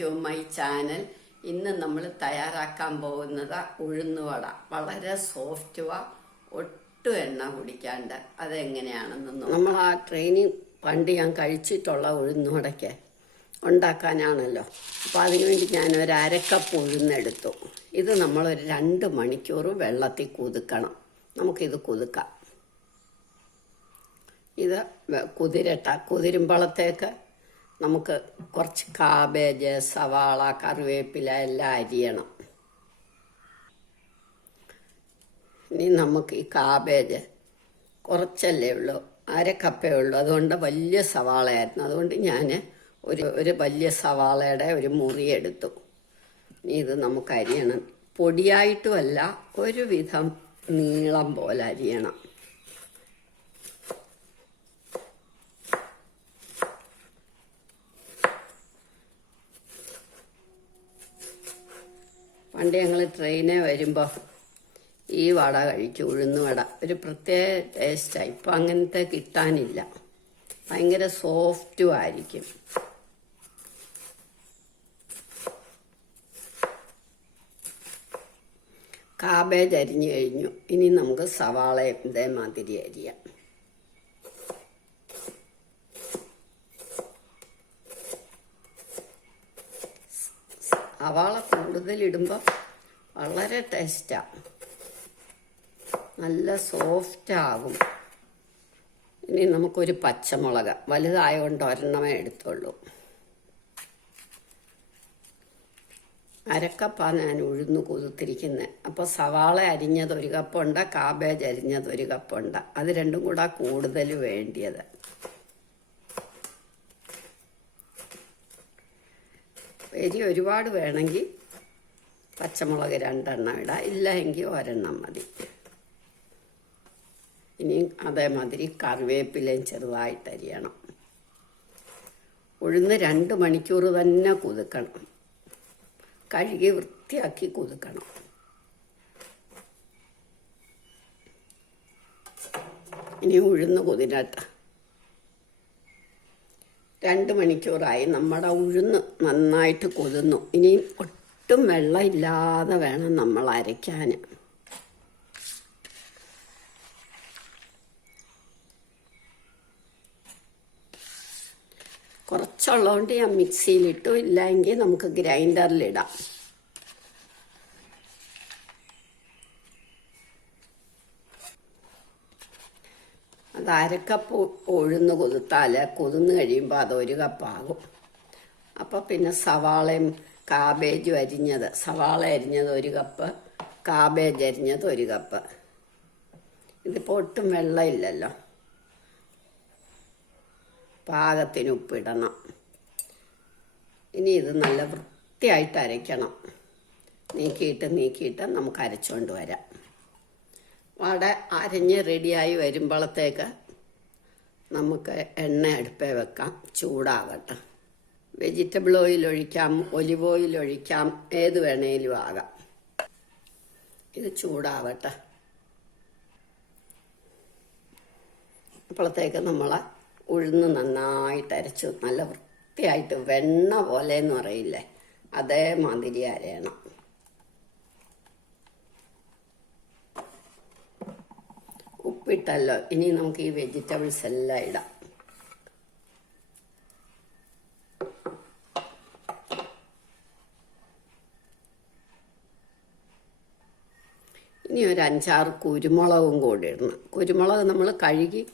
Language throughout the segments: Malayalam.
To my channel. ഇന്ന് നമ്മൾ തയ്യാറാക്കാൻ പോകുന്നത് ഉഴുന്നുവട. വളരെ സോഫ്റ്റുവാ, ഒട്ടും എണ്ണ കുടിക്കാണ്ട്. അതെങ്ങനെയാണെന്ന് നമ്മൾ ആ ട്രെയിനിങ് പണ്ട് ഞാൻ കഴിച്ചിട്ടുള്ള ഉഴുന്നുവടയ്ക്ക് ഉണ്ടാക്കാനാണല്ലോ. അപ്പോൾ അതിനുവേണ്ടി ഞാൻ ഒരു അരക്കപ്പ് ഉഴുന്നെടുത്തു. ഇത് നമ്മളൊരു 2 മണിക്കൂർ വെള്ളത്തിൽ കുതിർക്കണം. നമുക്കിത് കുതിർക്കാം. ഇത് കുതിരുമ്പോഴത്തേക്ക് നമുക്ക് കുറച്ച് കാബേജ്, സവാള, കറിവേപ്പില എല്ലാം അരിയണം. ഇനി നമുക്ക് ഈ കാബേജ് കുറച്ചല്ലേ ഉള്ളൂ, 1/2 കപ്പേ ഉള്ളൂ. അതുകൊണ്ട് വലിയ സവാളയായിരുന്നു. അതുകൊണ്ട് ഞാൻ ഒരു വലിയ സവാളയുടെ ഒരു മുറി എടുത്തു. ഇനി ഇത് നമുക്ക് അരിയണം. പൊടിയായിട്ടുമല്ല, ഒരുവിധം നീളം പോലെ അരിയണം. പണ്ട് ഞങ്ങൾ ട്രെയിനിൽ വരുമ്പോൾ ഈ വട കഴിച്ചു, ഉഴുന്നുവട. ഒരു പ്രത്യേക ടേസ്റ്റാണ്. ഇപ്പം അങ്ങനത്തെ കിട്ടാനില്ല. ഭയങ്കര സോഫ്റ്റും ആയിരിക്കും. കാബേജ് അരിഞ്ഞു കഴിഞ്ഞു. ഇനി നമുക്ക് സവാളയും ഇതേമാതിരി അരിയാം. സവാള കൂടുതലിടുമ്പോൾ വളരെ ടേസ്റ്റാണ്, നല്ല സോഫ്റ്റാകും. ഇനി നമുക്കൊരു പച്ചമുളക്, വലുതായതുകൊണ്ട് ഒരെണ്ണമേ എടുത്തുള്ളൂ. 1/2 കപ്പാണ് ഞാൻ ഉഴുന്ന് കുതിർത്തിരിക്കുന്നത്. അപ്പോൾ സവാള അരിഞ്ഞത് 1 കപ്പുണ്ട്, കാബേജ് അരിഞ്ഞത് 1 കപ്പുണ്ട്. അത് രണ്ടും കൂടെ കൂടുതൽ വേണ്ടിയത്. എരി ഒരുപാട് വേണമെങ്കിൽ പച്ചമുളക് 2 എണ്ണം ഇടാം, ഇല്ല എങ്കിൽ 1 എണ്ണം മതി. ഇനി അതേമാതിരി കറിവേപ്പിലയും ചെറുതായിട്ട് അരിയണം. ഉഴുന്ന് 2 മണിക്കൂർ തന്നെ കുതിർക്കണം. കഴുകി വൃത്തിയാക്കി കുതിർക്കണം. ഇനി ഉഴുന്ന് കുതിരട്ടെ. 2 മണിക്കൂറായി. നമ്മുടെ ഉഴുന്ന് നന്നായിട്ട് കുതിർന്നു. ഇനി ഒട്ടും വെള്ളം ഇല്ലാതെ വേണം നമ്മൾ അരയ്ക്കാൻ. കുറച്ചുള്ളതുകൊണ്ട് ഞാൻ മിക്സിയിലിട്ടു, ഇല്ലെങ്കിൽ നമുക്ക് ഗ്രൈൻഡറിലിടാം. അത് 1/2 കപ്പ് ഉഴുന്ന് കുതിർത്താൽ കുതിർന്ന് കഴിയുമ്പോൾ അത് 1 കപ്പാകും. അപ്പോൾ പിന്നെ സവാളയും കാബേജും അരിഞ്ഞത്, സവാള അരിഞ്ഞത് 1 കപ്പ്, കാബേജ് അരിഞ്ഞത് 1 കപ്പ്. ഇതിപ്പോൾ ഒട്ടും വെള്ളമില്ലല്ലോ. പാകത്തിന് ഉപ്പിടണം. ഇനി ഇത് നല്ല വൃത്തിയായിട്ട് അരയ്ക്കണം. നീക്കിയിട്ട് നമുക്ക് അരച്ചുകൊണ്ട് വരാം. വട അരഞ്ഞ് റെഡിയായി വരുമ്പോഴത്തേക്ക് നമുക്ക് എണ്ണ അടുപ്പേ വെക്കാം, ചൂടാകട്ടെ. വെജിറ്റബിൾ ഓയിൽ ഒഴിക്കാം, ഒലിവ് ഓയിൽ ഒഴിക്കാം, ഏത് വേണേലും ആകാം. ഇത് ചൂടാവട്ടെ. അപ്പോഴത്തേക്ക് നമ്മൾ ഉഴുന്ന് നന്നായിട്ട് അരച്ചു, നല്ല വൃത്തിയായിട്ട് വെണ്ണ പോലെ എന്ന് പറയില്ലേ, അതേമാതിരി അരയണം. ഉപ്പിട്ടല്ലോ. ഇനി നമുക്ക് ഈ വെജിറ്റബിൾസ് എല്ലാം ഇടാം. ഇനി ഒരു 5-6 കുരുമുളകും കൂടി ഇടണം. കുരുമുളക് നമ്മൾ കഴുകി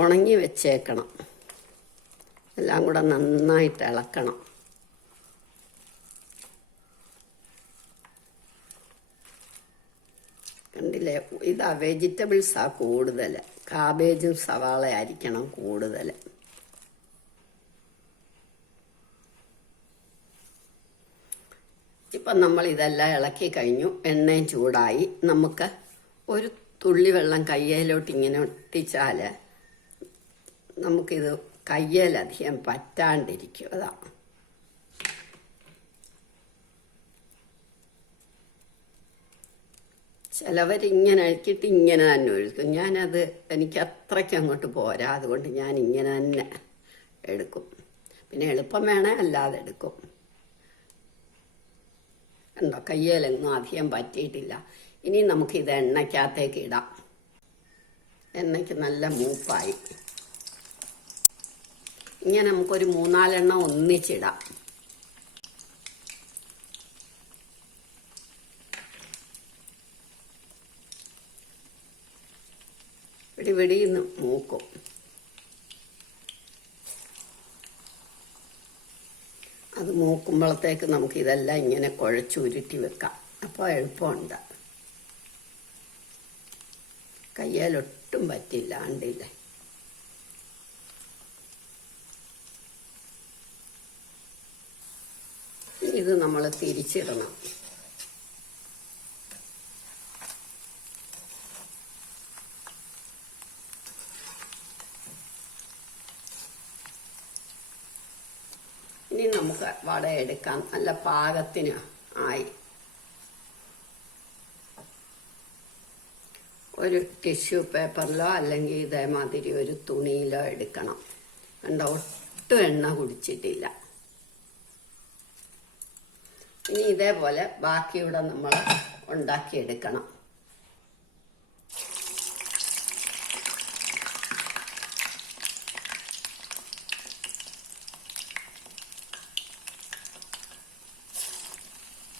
ഉണങ്ങി വെച്ചേക്കണം. എല്ലാം കൂടെ നന്നായിട്ട് ഇളക്കണം. കണ്ടില്ലേ, ഇതാ വെജിറ്റബിൾസാണ് കൂടുതൽ. കാബേജും സവാള ആയിരിക്കണം കൂടുതൽ. ഇപ്പം നമ്മൾ ഇതെല്ലാം ഇളക്കി കഴിഞ്ഞു. എണ്ണയും ചൂടായി. നമുക്ക് ഒരു തുള്ളി വെള്ളം കയ്യിലോട്ട് ഇങ്ങനെ ഒട്ടിച്ചാൽ നമുക്കിത് കയ്യിലധികം പറ്റാണ്ടിരിക്കും. അതാണ്. ചിലവരിങ്ങനെ അഴിച്ചിട്ട് ഇങ്ങനെ തന്നെ ഒഴിക്കും. ഞാനത് എനിക്ക് അത്രയ്ക്ക് അങ്ങോട്ട് പോരാ. അതുകൊണ്ട് ഞാൻ ഇങ്ങനെ തന്നെ എടുക്കും. പിന്നെ എളുപ്പം വേണേ അല്ലാതെ എടുക്കും. കണ്ടോ, കയ്യിലൊന്നും അധികം പറ്റിയിട്ടില്ല. ഇനി നമുക്കിത് എണ്ണയ്ക്കകത്തേക്ക് ഇടാം. എണ്ണയ്ക്ക് നല്ല മൂപ്പായി. ഇങ്ങനെ നമുക്കൊരു 3-4 ഒന്നിച്ചിടാം. വെടിന്ന് മൂക്കും. അത് മൂക്കുമ്പോഴത്തേക്ക് നമുക്കിതെല്ലാം ഇങ്ങനെ കുഴച്ചുരുട്ടി വെക്കാം. അപ്പോൾ എളുപ്പമുണ്ട്. കയ്യാലൊട്ടും പറ്റില്ല. കണ്ടില്ലേ? ഇത് നമ്മൾ തിരിച്ചിടണം. ഇനി നമുക്ക് വട എടുക്കാം. നല്ല പാകത്തിന് ആയി. ഒരു ടിഷ്യൂ പേപ്പറിലോ അല്ലെങ്കിൽ ഇതേമാതിരി ഒരു തുണിയിലോ എടുക്കണം. കണ്ടോ, ഒട്ടും എണ്ണ കുടിച്ചിട്ടില്ല. ഇനി ഇതേപോലെ ബാക്കിയൂടെ നമ്മൾ ഉണ്ടാക്കിയെടുക്കണം.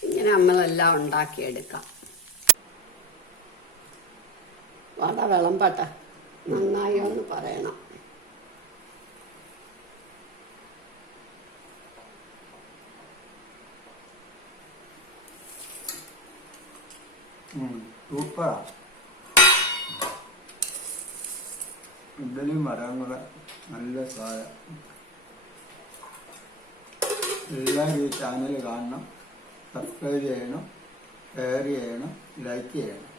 ഇങ്ങനെ നമ്മളെല്ലാം ഉണ്ടാക്കിയെടുക്കാം. വട വിളമ്പട്ടെ, നന്നായോ എന്ന് പറയണം. സൂപ്പറാ. ഇഡ്ഡലിയും വടയും കൂടെ നല്ല സ്വാദം. എല്ലാവരും ഈ ചാനൽ കാണണം, സബ്സ്ക്രൈബ് ചെയ്യണം, ഷെയർ ചെയ്യണം, ലൈക്ക് ചെയ്യണം.